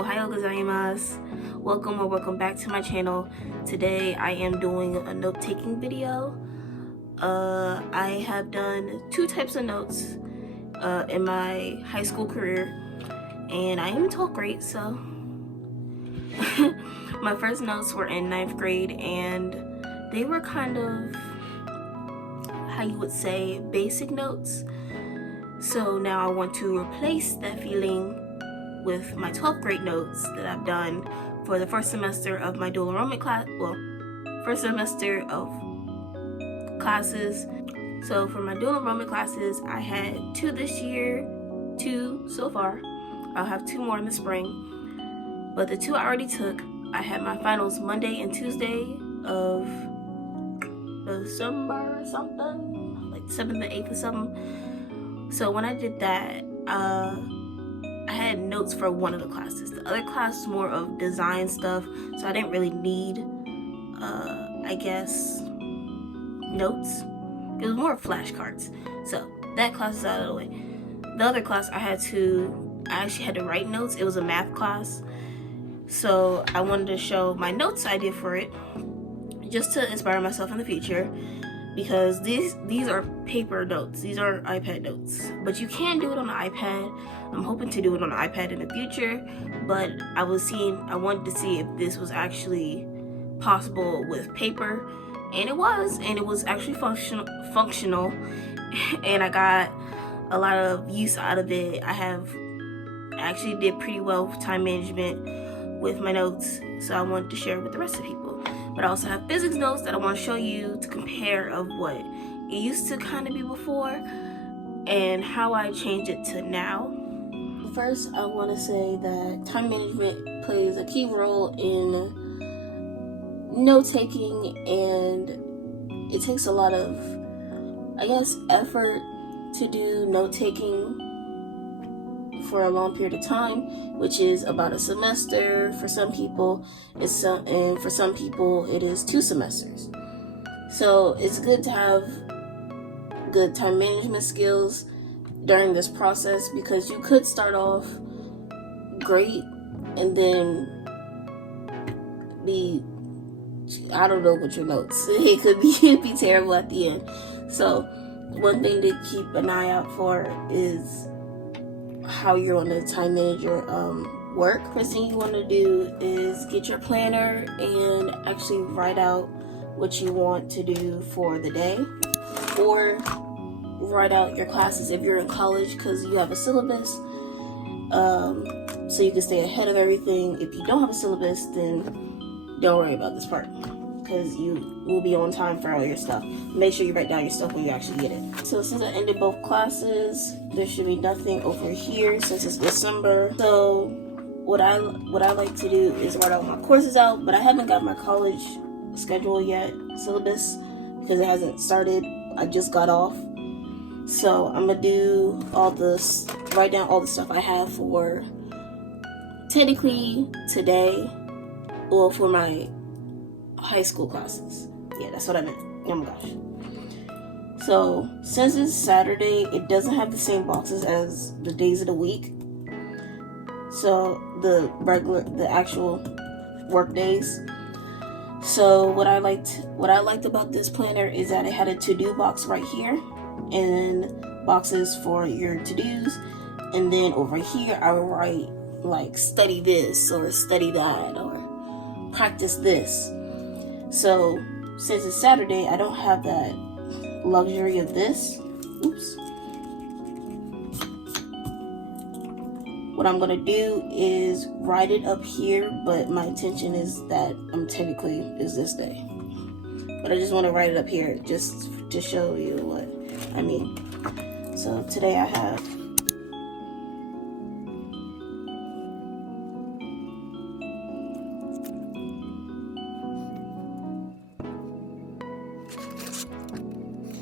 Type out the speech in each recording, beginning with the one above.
Ohayou gozaimasu. Welcome back to my channel. Today I am doing a note-taking video. I have done two types of notes in my high school career, and I am taught great, so my first notes were in 9th grade, and they were kind of, how you would say, basic notes. So now I want to replace that feeling with my 12th grade notes that I've done for the first semester of my dual enrollment class, first semester of classes. So for my dual enrollment classes, I had 2 this year, 2 so far. I'll have 2 more in the spring, but the 2 I already took. I had my finals Monday and Tuesday of December or something, like 7th and 8th or something. So when I did that, I had notes for one of the classes. The other class was more of design stuff, so I didn't really need, I guess, notes. It was more flashcards. So that class is out of the way. The other class I actually had to write notes. It was a math class. So I wanted to show my notes I did for it, just to inspire myself in the future. Because these are paper notes, these are iPad notes, but you can do it on the iPad. I'm hoping to do it on the iPad in the future, but I wanted to see if this was actually possible with paper, and it was actually functional, and I got a lot of use out of it. I actually did pretty well with time management with my notes, so I wanted to share it with the rest of the people. But I also have physics notes that I want to show you to compare of what it used to kind of be before and how I changed it to now. First, I want to say that time management plays a key role in note-taking, and it takes a lot of, I guess, effort to do note-taking for a long period of time, which is about a semester for some people, and for some people it is 2 semesters. So it's good to have good time management skills during this process, because you could start off great and then I don't know with your notes. It could be terrible at the end. So one thing to keep an eye out for is how you're going to time manage your work. First thing you want to do is get your planner and actually write out what you want to do for the day, or write out your classes if you're in college, because you have a syllabus, so you can stay ahead of everything. If you don't have a syllabus, then don't worry about this part, because you will be on time for all your stuff. Make sure you write down your stuff when you actually get it. So since I ended both classes, there should be nothing over here since it's December. So what I like to do is write all my courses out, but I haven't got my college schedule yet, syllabus, because it hasn't started. I just got off. So I'm gonna do write down all the stuff I have for technically today, or for my high school classes. Yeah, that's what I meant. Oh my gosh. So since it's Saturday, it doesn't have the same boxes as the days of the week. So the actual work days. So what I liked about this planner is that it had a to-do box right here, and boxes for your to-dos, and then over here I would write like study this or study that or practice this. So since it's Saturday, I don't have that luxury of this. Oops. What I'm gonna do is write it up here, but my intention is that technically is this day. But I just want to write it up here just to show you what I mean. So today I have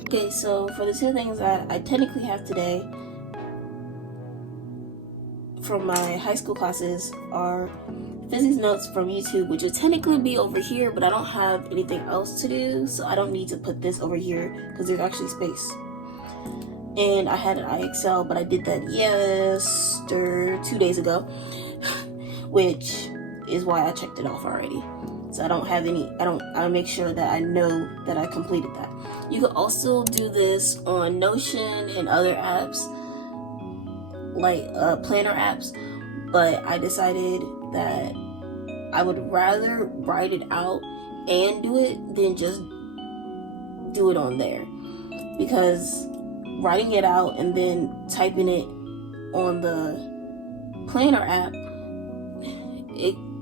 okay, so for the 2 things that I technically have today from my high school classes are physics notes from YouTube, which would technically be over here, but I don't have anything else to do, so I don't need to put this over here because there's actually space. And I had an IXL, but I did that 2 days ago. which is why I checked it off already. So I don't have any, I make sure that I know that I completed that. You can also do this on Notion and other apps, like planner apps, but I decided that I would rather write it out and do it than just do it on there, because writing it out and then typing it on the planner app,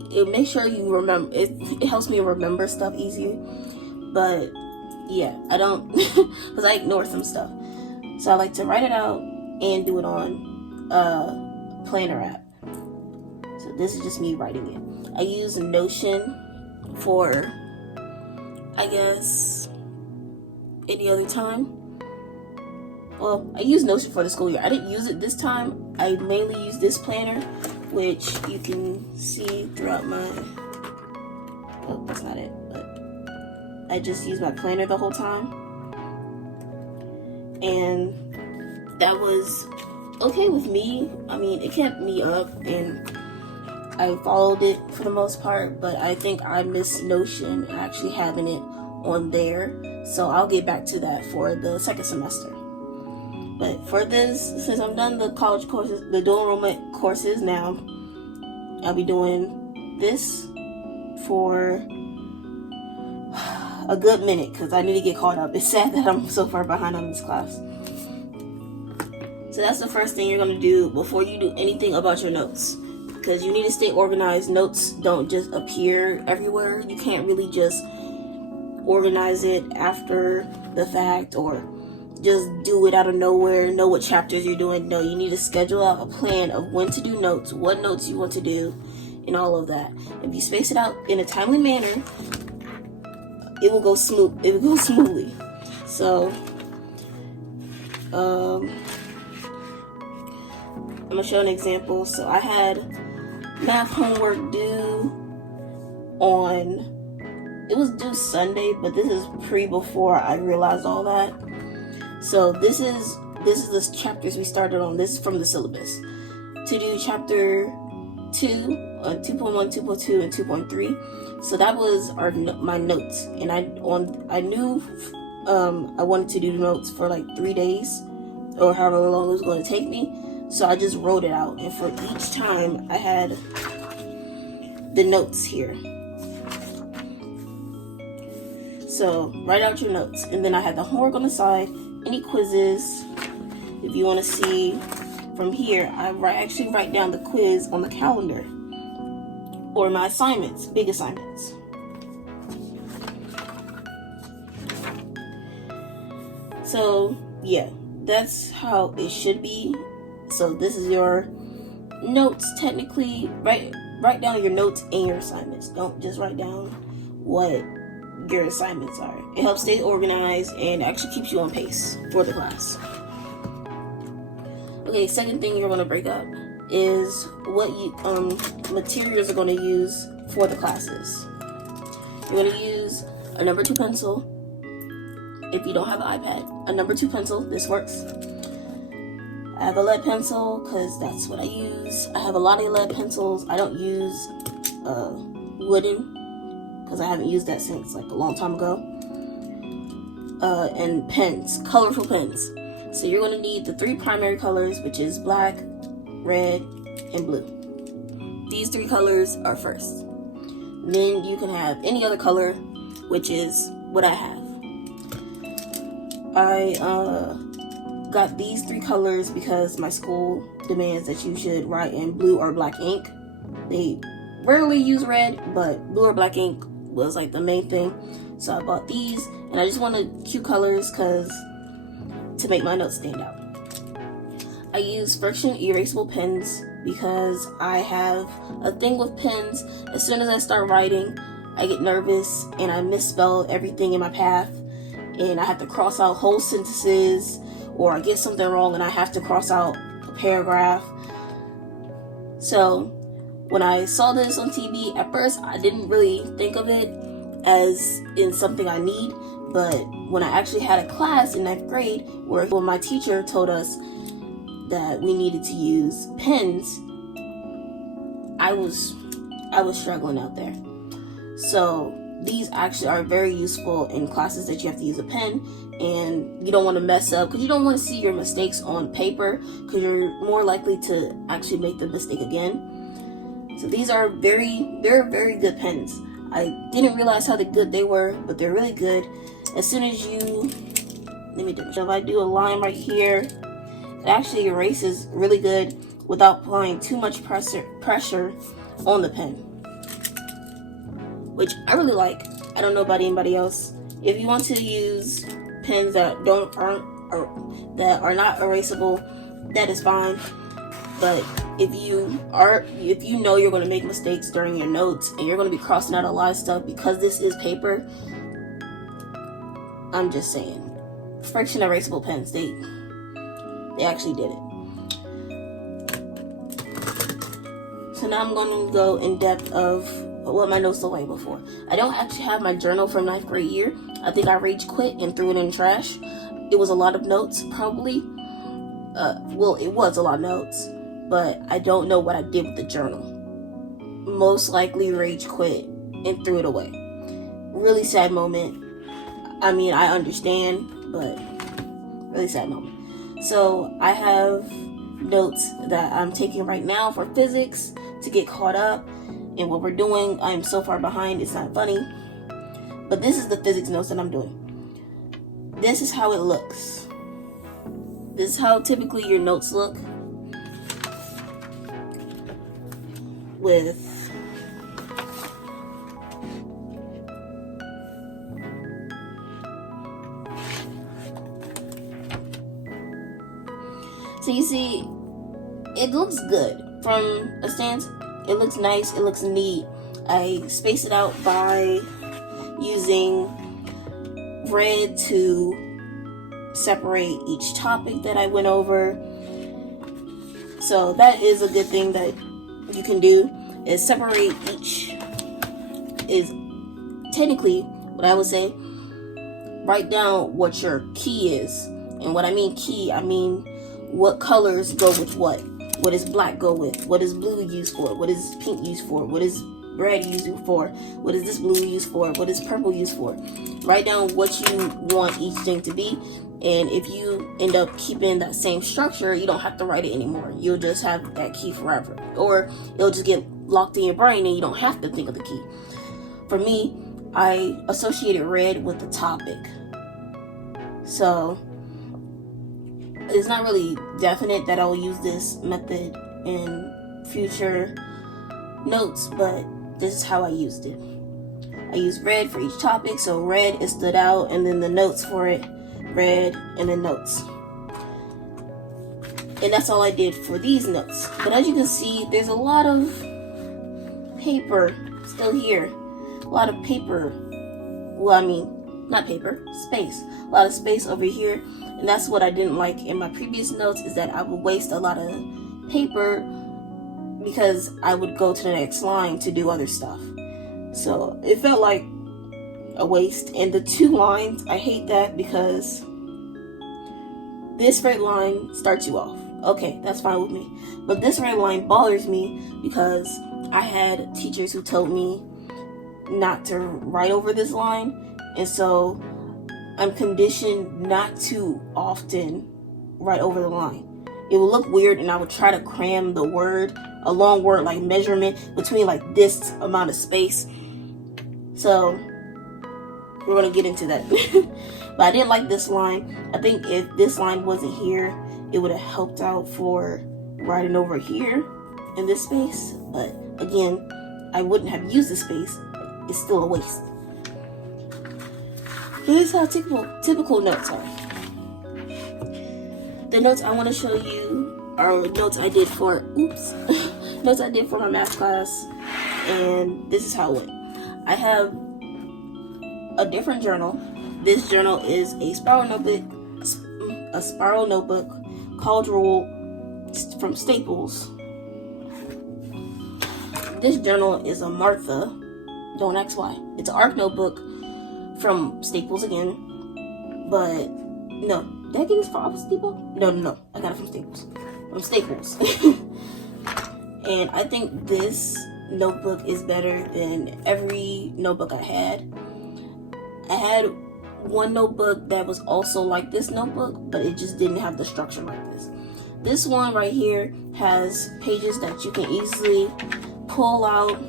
it makes sure you remember, it helps me remember stuff easier. But yeah, I don't, because I ignore some stuff, so I like to write it out and do it on a planner app. So this is just me writing it. I use Notion for, I guess, any other time. Well, I use Notion for the school year. I didn't use it this time. I mainly use this planner, which you can see throughout my, oh, that's not it, but I just use my planner the whole time. And that was okay with me. I mean, it kept me up and I followed it for the most part, but I think I missed Notion actually having it on there. So I'll get back to that for the second semester. But for this, since I'm done the college courses, the dual enrollment courses now, I'll be doing this for a good minute because I need to get caught up. It's sad that I'm so far behind on this class. So that's the first thing you're going to do before you do anything about your notes, because you need to stay organized. Notes don't just appear everywhere. You can't really just organize it after the fact or just do it out of nowhere, know what chapters you're doing. No, you need to schedule out a plan of when to do notes, what notes you want to do, and all of that. If you space it out in a timely manner, it will go smooth. It will go smoothly. So, I'm gonna show an example. So I had math homework due on, it was due Sunday, but this is before I realized all that. So this is the chapters we started on. This is from the syllabus. To do chapter 2, 2.1, 2.2, and 2.3. So that was my notes, and I knew I wanted to do notes for like 3 days or however long it was going to take me. So I just wrote it out, and for each time I had the notes here. So write out your notes, and then I had the homework on the side. Any quizzes, if you want to see from here, I actually write down the quiz on the calendar, or my assignments, big assignments. So yeah, that's how it should be. So this is your notes. Technically, write down your notes and your assignments. Don't just write down what your assignments are. It helps stay organized and actually keeps you on pace for the class. Okay, second thing you're going to break up is what materials are going to use for the classes. You're going to use a number 2 pencil. If you don't have an iPad, a number 2 pencil, this works. I have a lead pencil because that's what I use. I have a lot of lead pencils. I don't use wooden because I haven't used that since like a long time ago. And pens, colorful pens. So you're going to need the 3 primary colors, which is black, red, and blue. These 3 colors are first. Then you can have any other color, which is what I have. I got these 3 colors because my school demands that you should write in blue or black ink. They rarely use red, but blue or black ink was like the main thing. So I bought these, and I just wanted cute colors to make my notes stand out. I use friction erasable pens because I have a thing with pens. As soon as I start writing, I get nervous and I misspell everything in my path, and I have to cross out whole sentences, or I get something wrong and I have to cross out a paragraph. So when I saw this on TV, at first I didn't really think of it as in something I need, but when I actually had a class in 9th grade where my teacher told us that we needed to use pens, I was struggling out there. So these actually are very useful in classes that you have to use a pen and you don't want to mess up, because you don't want to see your mistakes on paper, because you're more likely to actually make the mistake again. So these are very good pens. I didn't realize how good they were, but they're really good. As soon as you, let me do it. So if I do a line right here, it actually erases really good without applying too much pressure on the pen, which I really like. I don't know about anybody else. If you want to use pens that are not erasable, that is fine. But if you know you're going to make mistakes during your notes and you're going to be crossing out a lot of stuff because this is paper, I'm just saying, friction erasable pens, they actually did it. So now I'm going to go in depth of what my notes look like before. I don't actually have my journal from 9th grade year. I think I rage quit and threw it in the trash. It was a lot of notes, probably. Well, it was a lot of notes, but I don't know what I did with the journal. Most likely rage quit and threw it away. Really sad moment. I mean, I understand, but really sad moment. So I have notes that I'm taking right now for physics to get caught up in what we're doing. I'm so far behind, it's not funny. But this is the physics notes that I'm doing. This is how it looks. This is how typically your notes look. With so you see, it looks good from a stance. It looks nice, it looks neat. I space it out by using red to separate each topic that I went over. So that is a good thing that you can do, is separate each, is technically what I would say, write down what your key is. And what I mean key, I mean what colors go with what. What does black go with? What is blue used for? What is pink used for? What is red used for? What is this blue used for? What is purple used for? Write down what you want each thing to be. And if you end up keeping that same structure, you don't have to write it anymore. You'll just have that key forever. Or it'll just get locked in your brain and you don't have to think of the key. For me, I associated red with the topic. So it's not really definite that I'll use this method in future notes, but this is how I used it. I used red for each topic, so red is stood out, and then the notes for it, red, and then notes. And that's all I did for these notes. But as you can see, there's a lot of paper still here. A lot of paper. Well, I mean, not paper, space. A lot of space over here. And that's what I didn't like in my previous notes, is that I would waste a lot of paper because I would go to the next line to do other stuff. So it felt like a waste. And the 2 lines, I hate that because this red line starts you off. Okay, that's fine with me. But this red line bothers me because I had teachers who told me not to write over this line. And so I'm conditioned not to often write over the line. It would look weird and I would try to cram the word, a long word like measurement, between like this amount of space. So we're going to get into that. But I didn't like this line. I think if this line wasn't here, it would have helped out for writing over here in this space. But again, I wouldn't have used the space. It's still a waste. Here's how typical notes are. The notes I want to show you are notes I did for, notes I did for my math class, and this is how it went. I have a different journal. This journal is a spiral notebook called Rule from Staples. This journal is a Martha, don't ask why. It's an ARC notebook from Staples again, but no, did I get this from Office Depot? No, I got it from Staples. And I think this notebook is better than every notebook I had. I had one notebook that was also like this notebook, but it just didn't have the structure like this. This one right here has pages that you can easily pull out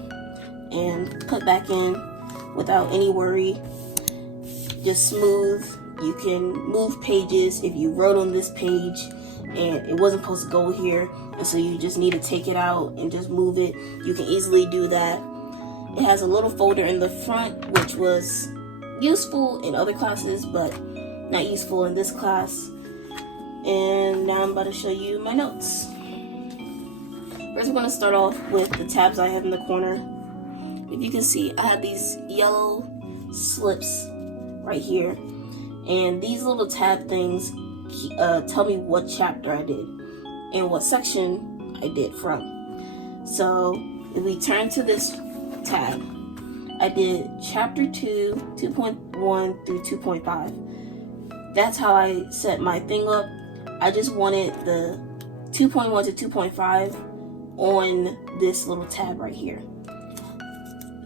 and put back in without any worry. Just smooth. You can move pages if you wrote on this page and it wasn't supposed to go here, and so you just need to take it out and just move it. You can easily do that. It has a little folder in the front, which was useful in other classes, but not useful in this class. And now I'm about to show you my notes. First, we're going to start off with the tabs I have in the corner. If you can see, I have these yellow slips right here, and these little tab things tell me what chapter I did and what section I did from. So if we turn to this tab, I did chapter 2, 2.1 through 2.5. That's how I set my thing up. I just wanted the 2.1 to 2.5 on this little tab right here.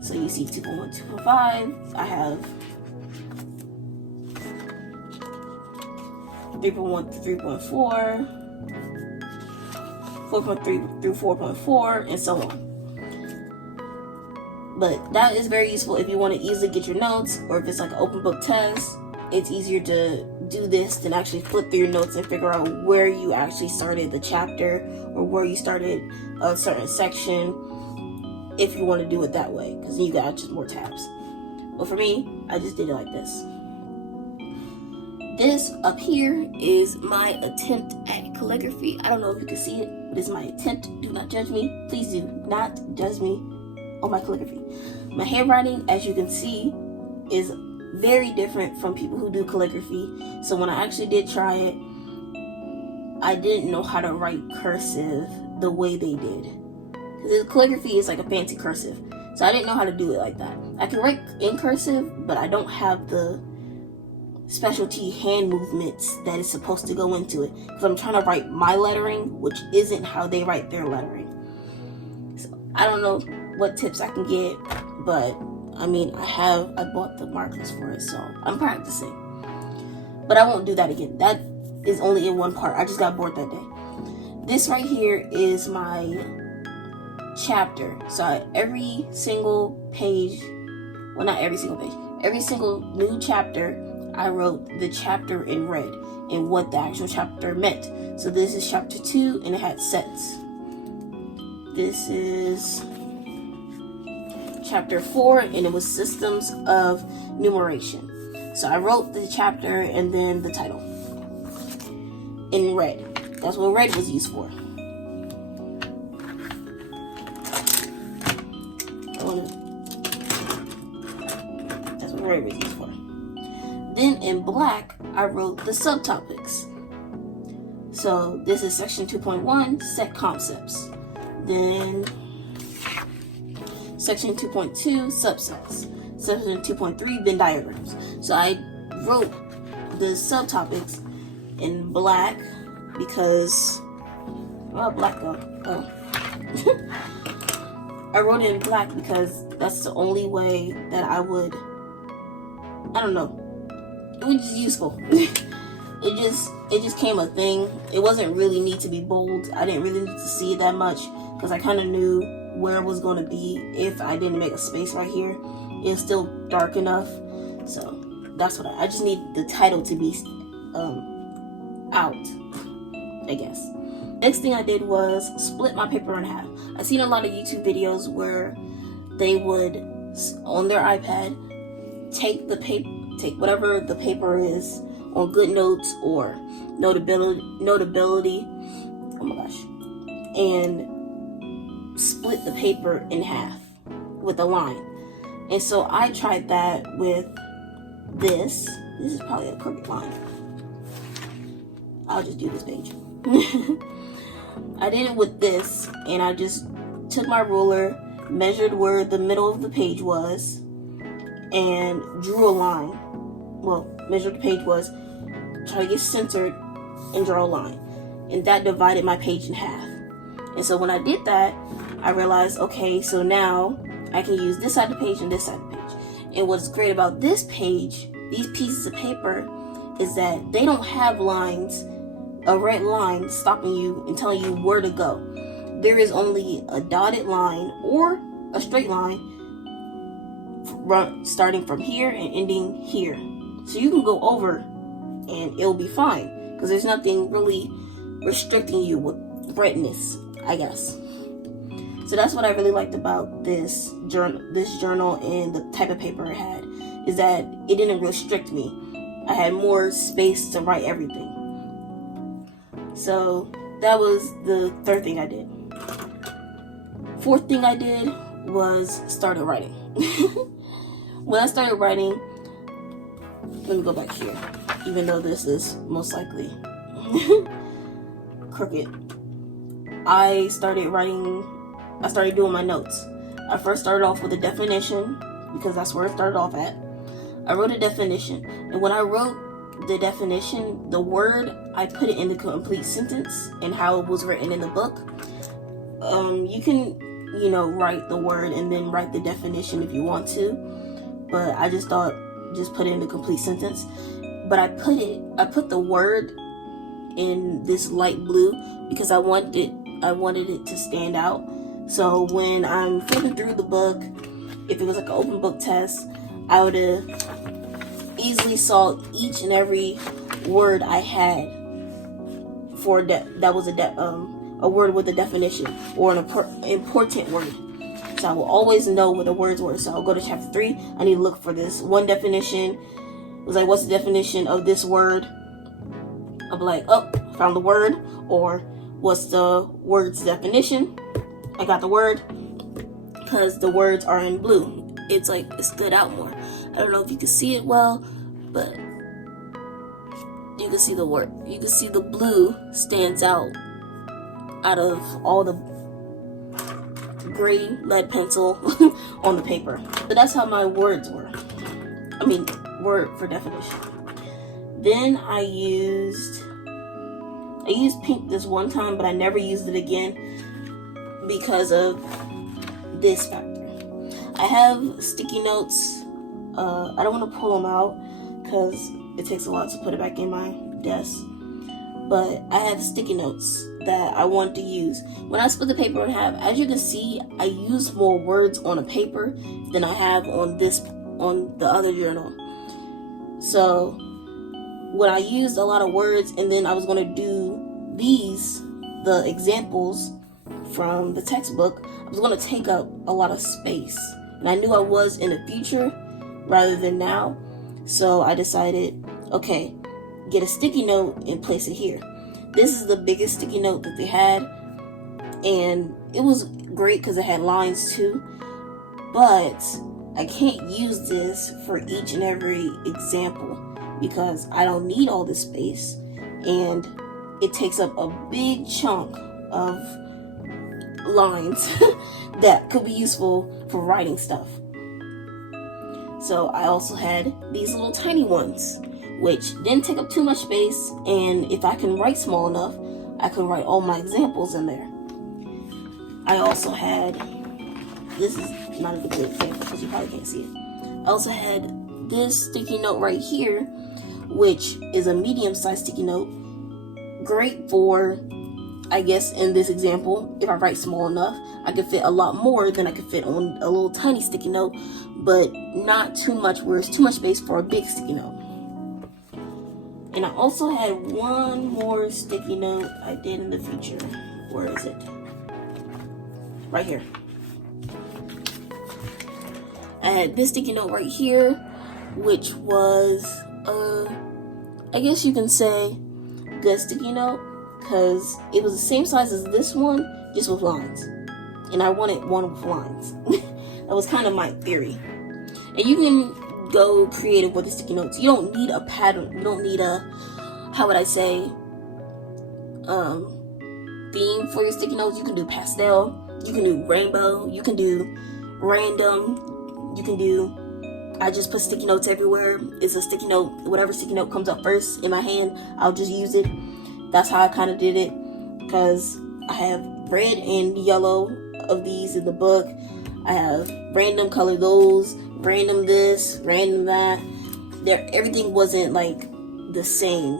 So you see 2.1, 2.5. I have 3.1 to 3.4, 4.3 through 4.4, and so on. But that is very useful if you want to easily get your notes, or if it's like an open book test. It's easier to do this than actually flip through your notes and figure out where you actually started the chapter or where you started a certain section, if you want to do it that way, because then you got just more tabs. But for me, I just did it like this. This up here is my attempt at calligraphy. I don't know if you can see it, but it's my attempt. Do not judge me. Please do not judge me on my calligraphy. My handwriting, as you can see, is very different from people who do calligraphy. So when I actually did try it, I didn't know how to write cursive the way they did. Because calligraphy is like a fancy cursive. So I didn't know how to do it like that. I can write in cursive, but I don't have the specialty hand movements that is supposed to go into it. Because I'm trying to write my lettering, which isn't how they write their lettering. So I don't know what tips I can get, but I mean, I bought the markers for it, so I'm practicing. But I won't do that again. That is only in one part. I just got bored that day. This right here is my chapter. So every single page, well, not every single page, every single new chapter, I wrote the chapter in red and what the actual chapter meant. So this is chapter 2, and it had sets. This is chapter 4, and it was systems of numeration. So I wrote the chapter and then the title in red. That's what red was used for. That's what red was used for. Then in black, I wrote the subtopics. So this is section 2.1, set concepts. Then section 2.2, subsets. Section 2.3, Venn diagrams. So I wrote the subtopics in black because, well, black though. Oh. I wrote it in black because that's the only way that I would, I don't know. It was just useful. It just came a thing. It wasn't really need to be bold. I didn't really need to see it that much because I kind of knew where it was going to be if I didn't make a space right here. It's still dark enough. So that's what I just need the title to be out, I guess. Next thing I did was split my paper in half. I've seen a lot of YouTube videos where they would, on their iPad, take whatever the paper is on GoodNotes or Notability, oh my gosh, and split the paper in half with a line. And so I tried that with this. This is probably a perfect line. I'll just do this page. I did it with this, and I just took my ruler, measured where the middle of the page was, and drew a line. Well, measured the page was, try to get centered and draw a line. And that divided my page in half. And so when I did that, I realized, okay, so now I can use this side of the page and this side of the page. And what's great about this page, these pieces of paper, is that they don't have lines, a red line stopping you and telling you where to go. There is only a dotted line or a straight line starting from here and ending here. So you can go over and it'll be fine, because there's nothing really restricting you with redness, I guess. So that's what I really liked about this journal and the type of paper it had, is that it didn't restrict me. I had more space to write everything. So that was the third thing I did. Fourth thing I did was started writing. When I started writing, let me go back here, even though this is most likely crooked. I started doing my notes. I first started off with a definition, because that's where it started off at. I wrote a definition, and when I wrote the definition, the word, I put it in the complete sentence and how it was written in the book. You can, write the word and then write the definition if you want to, but I just thought, just put it in the complete sentence. But I put the word in this light blue because I wanted it to stand out. So when I'm flipping through the book, if it was like an open book test, I would have easily saw each and every word I had for that was a word with a definition or an important word. So I will always know what the words were. So I'll go to chapter 3. I need to look for this one definition. It was like, what's the definition of this word? I'll be like, oh, found the word. Or what's the word's definition? I got the word, because the words are in blue. It's like it stood out more. I don't know if you can see it well, but you can see the word. You can see the blue stands out of all the gray lead pencil on the paper. But that's how my words were. I mean, word for definition. Then I used pink this one time, but I never used it again because of this factor. I have sticky notes. I don't want to pull them out because it takes a lot to put it back in my desk. But I have sticky notes that I want to use. When I split the paper in half, as you can see, I use more words on a paper than I have on the other journal. So when I used a lot of words, and then I was going to do the examples from the textbook, I was going to take up a lot of space. And I knew I was in the future rather than now. So I decided, okay, get a sticky note and place it here. This is the biggest sticky note that they had, and it was great because it had lines too, but I can't use this for each and every example because I don't need all this space, and it takes up a big chunk of lines that could be useful for writing stuff. So I also had these little tiny ones, which didn't take up too much space, and if I can write small enough, I could write all my examples in there. I also had, this is not a good example because you probably can't see it. I also had this sticky note right here, which is a medium-sized sticky note. Great for, I guess in this example, if I write small enough, I could fit a lot more than I could fit on a little tiny sticky note, but not too much where it's too much space for a big sticky note. And I also had one more sticky note I did in the future. Where is it? Right here. I had this sticky note right here, which was, I guess you can say, good sticky note, because it was the same size as this one, just with lines. And I wanted one with lines. That was kind of my theory. And you can go creative with the sticky notes. You don't need a pattern. You don't need a, how would I say, theme for your sticky notes. You can do pastel. You can do rainbow. You can do random. You can do, I just put sticky notes everywhere. It's a sticky note. Whatever sticky note comes up first in my hand, I'll just use it. That's how I kind of did it, because I have red and yellow of these in the book. I have random color those, random this, random that. Everything wasn't like the same,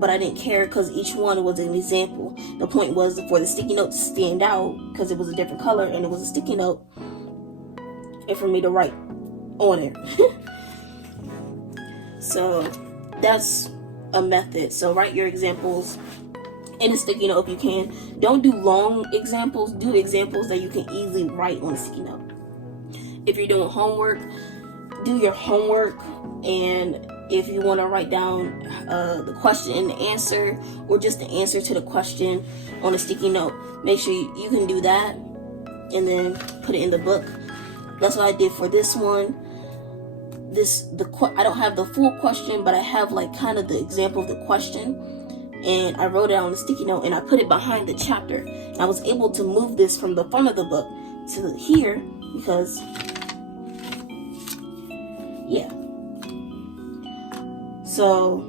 but I didn't care because each one was an example. The point was for the sticky note to stand out because it was a different color and it was a sticky note, and for me to write on it. So that's a method. So write your examples in a sticky note if you can. Don't do long examples. Do examples that you can easily write on a sticky note. If you're doing homework, do your homework, and if you want to write down the question and the answer, or just the answer to the question on a sticky note, make sure you can do that and then put it in the book. That's what I did for this one. I don't have the full question, but I have like kind of the example of the question, and I wrote it on a sticky note and I put it behind the chapter. I was able to move this from the front of the book to here because, yeah. So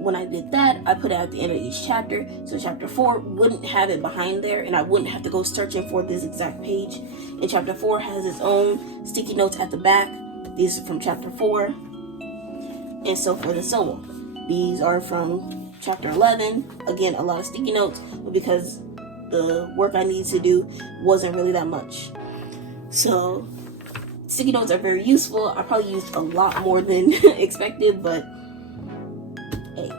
when I did that, I put it at the end of each chapter. So chapter 4 wouldn't have it behind there, and I wouldn't have to go searching for this exact page. And chapter 4 has its own sticky notes at the back. These are from chapter 4, and so forth and so on. These are from chapter 11. Again, a lot of sticky notes, but because the work I needed to do wasn't really that much. So sticky notes are very useful. I probably used a lot more than expected, but hey,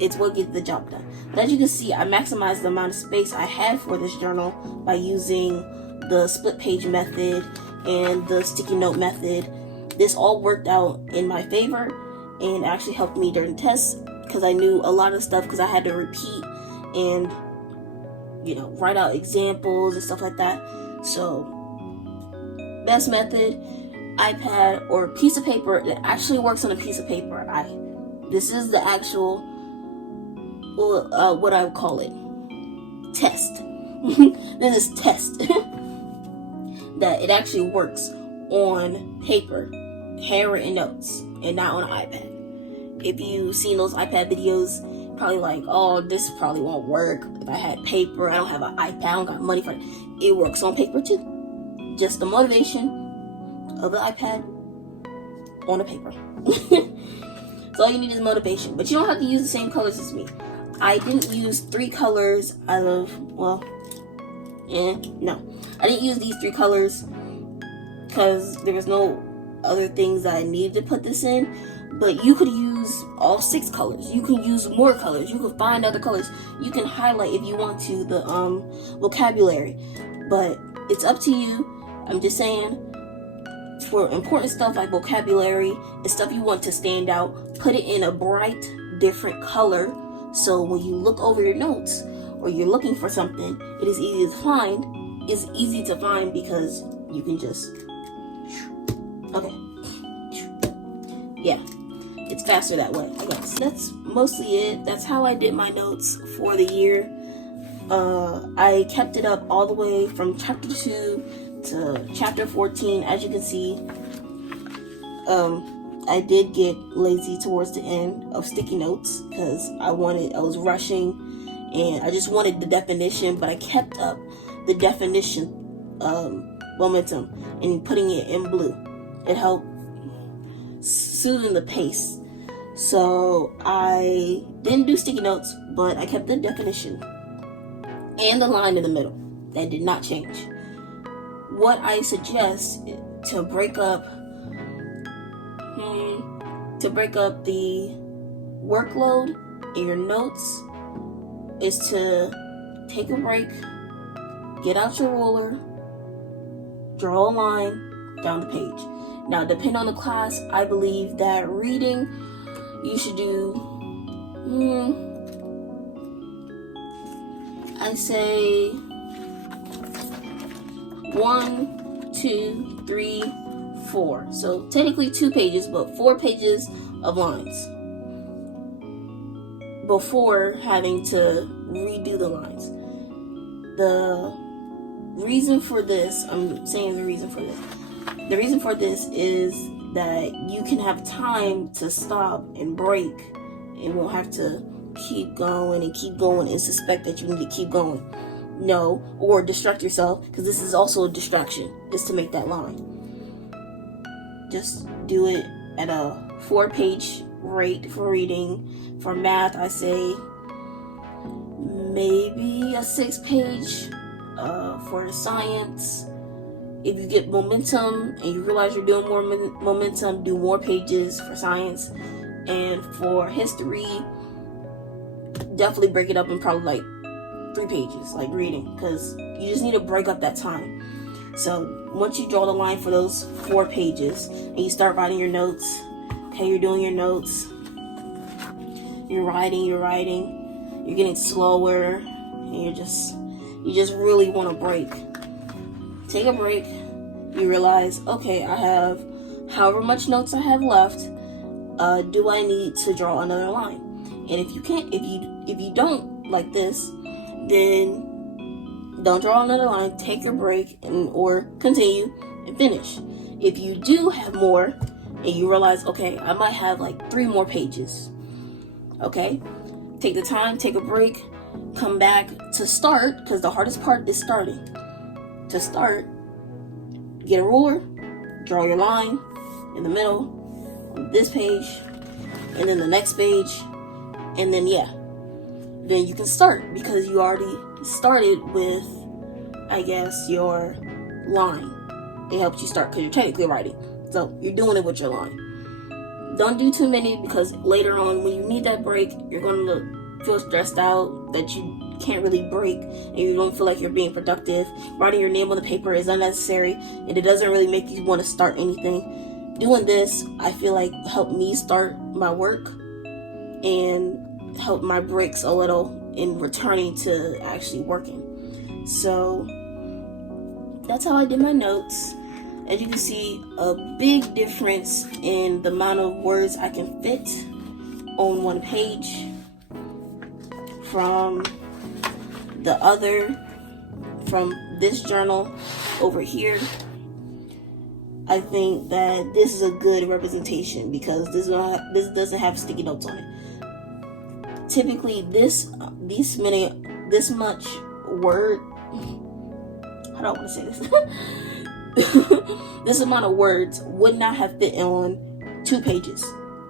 it's what gets the job done. But as you can see, I maximized the amount of space I had for this journal by using the split page method and the sticky note method. This all worked out in my favor and actually helped me during tests because I knew a lot of stuff because I had to repeat and, write out examples and stuff like that. So best method, iPad or piece of paper. It actually works on a piece of paper. This is the actual, what I would call it, test. This is test that it actually works on paper, handwritten notes, and not on an iPad. If you've seen those iPad videos, probably like, oh, this probably won't work. If I had paper, I don't have an iPad, I don't got money for it. It works on paper too. Just the motivation of the iPad on a paper. So all you need is motivation. But you don't have to use the same colors as me. I didn't use 3 colors out of, no. I didn't use these 3 colors because there was no other things that I needed to put this in. But you could use all 6 colors. You can use more colors. You can find other colors. You can highlight if you want to the vocabulary. But it's up to you. I'm just saying, for important stuff like vocabulary and stuff you want to stand out, put it in a bright, different color. So when you look over your notes or you're looking for something, it is easy to find. It's easy to find because you can just, okay. Yeah, it's faster that way, I guess. That's mostly it. That's how I did my notes for the year. I kept it up all the way from chapter 2 to chapter 14. As you can see, I did get lazy towards the end of sticky notes because I was rushing and I just wanted the definition, but I kept up the definition momentum and putting it in blue. It helped soothing the pace. So I didn't do sticky notes, but I kept the definition and the line in the middle. That did not change. What I suggest to break up the workload in your notes is to take a break, get out your ruler, draw a line down the page. Now, depending on the class, I believe that reading, you should do, I say 1, 2, 3, 4. So technically 2 pages, but 4 pages of lines before having to redo the lines. The reason for this, the reason for this is that you can have time to stop and break and won't have to keep going and suspect that you need to keep going. know, or distract yourself, because this is also a distraction, is to make that line. Just do it at a 4-page rate for reading. For math, I say maybe a 6-page. For science, if you get momentum and you realize you're doing more momentum, do more pages for science. And for history, definitely break it up in probably like 3 pages, like reading, because you just need to break up that time. So once you draw the line for those 4 pages and you start writing your notes, okay, you're doing your notes, you're writing, you're getting slower, and you just really want to break. Take a break. You realize, okay, I have however much notes I have left. Do I need to draw another line? And if you can't, if you don't like this, then don't draw another line. Take your break or continue and finish. If you do have more and you realize, okay, I might have like 3 more pages. Okay, take the time, take a break, come back to start, because the hardest part is starting. To start, get a ruler, draw your line in the middle on this page, and then the next page, and then then you can start, because you already started with, I guess, your line. It helps you start because you're technically writing, so you're doing it with your line. Don't do too many, because later on when you need that break, you're going to feel stressed out that you can't really break, and you don't feel like you're being productive. Writing your name on the paper is unnecessary, and it doesn't really make you want to start anything. Doing this, I feel like, helped me start my work and help my breaks a little in returning to actually working. So that's how I did my notes. As you can see, a big difference in the amount of words I can fit on one page from this journal over here. I think that this is a good representation, because this doesn't have sticky notes on it. Typically, this much word, how do I want to say this? This amount of words would not have fit on 2 pages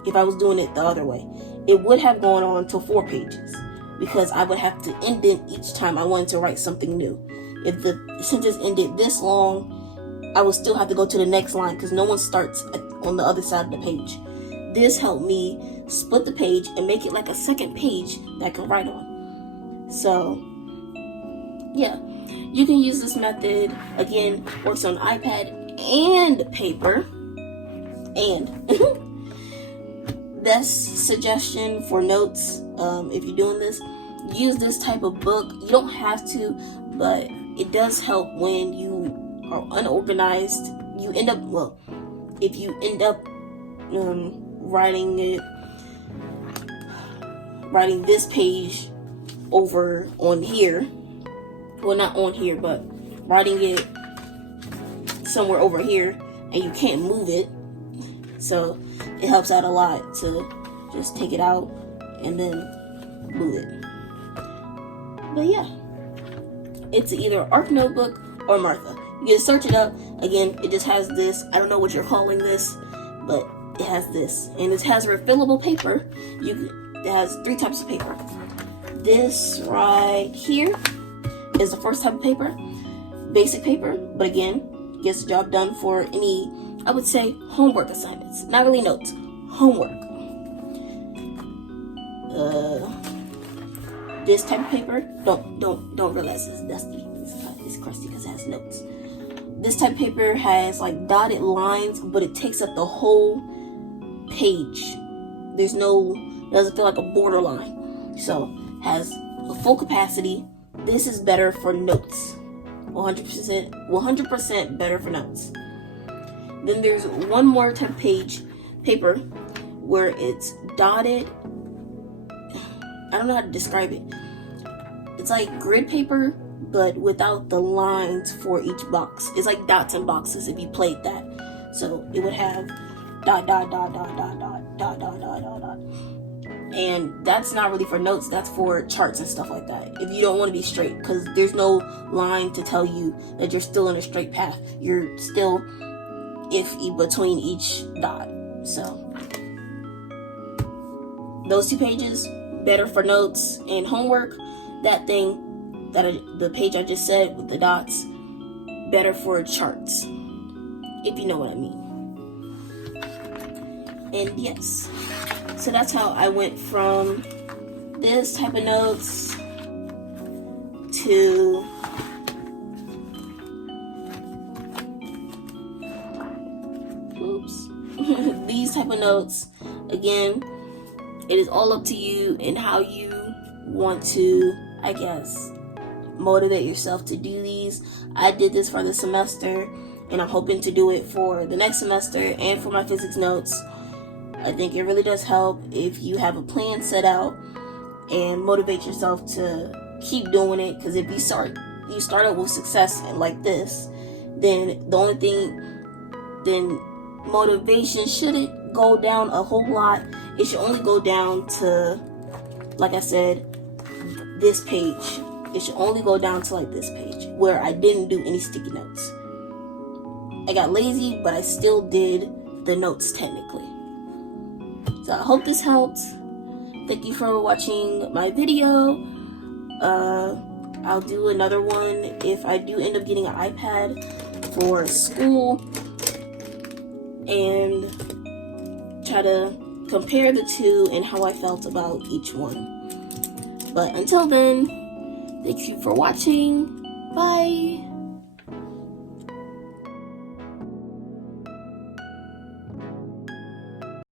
if I was doing it the other way. It would have gone on to 4 pages, because I would have to indent each time I wanted to write something new. If the sentence ended this long, I would still have to go to the next line, because no one starts on the other side of the page. This helped me split the page and make it like a second page that I can write on. So yeah, you can use this method. Again, works on iPad and paper. And that's suggestion for notes. If you're doing this, use this type of book. You don't have to, but it does help when you are unorganized. If you end up writing this page over on here, well, not on here, but writing it somewhere over here, and you can't move it, so it helps out a lot to just take it out and then move it. But yeah, it's either Arc Notebook or Martha. You can search it up. Again, it just has this, I don't know what you're calling this, but it has this, and it has refillable paper. It has 3 types of paper. This right here is the first type of paper, basic paper, but again, gets the job done for any, I would say, homework assignments. Not really notes, homework. This type of paper, don't realize it's dusty. It's crusty because it has notes. This type of paper has like dotted lines, but it takes up the whole page. Doesn't feel like a borderline. So has a full capacity. This is better for notes. 100% better for notes. Then there's one more type of paper where it's dotted. I don't know how to describe it. It's like grid paper, but without the lines for each box. It's like dots and boxes if you played that. So it would have dot, dot, dot, dot, dot, dot, dot, dot, dot, dot, dot. And that's not really for notes, that's for charts and stuff like that. If you don't want to be straight, because there's no line to tell you that you're still in a straight path. You're still iffy between each dot. So those 2 pages, better for notes and homework. That thing, the page I just said with the dots, better for charts, if you know what I mean. And yes, so that's how I went from this type of notes to these type of notes. Again, it is all up to you and how you want to, I guess, motivate yourself to do these. I did this for the semester, and I'm hoping to do it for the next semester and for my physics notes. I think it really does help if you have a plan set out and motivate yourself to keep doing it. Because if you start out with success and like this, then the only thing, then motivation shouldn't go down a whole lot. It should only go down to, like I said, this page. It should only go down to like this page where I didn't do any sticky notes. I got lazy, but I still did the notes technically. So I hope this helped. Thank you for watching my video. I'll do another one if I do end up getting an iPad for school, and try to compare the 2 and how I felt about each one. But until then, thank you for watching. Bye.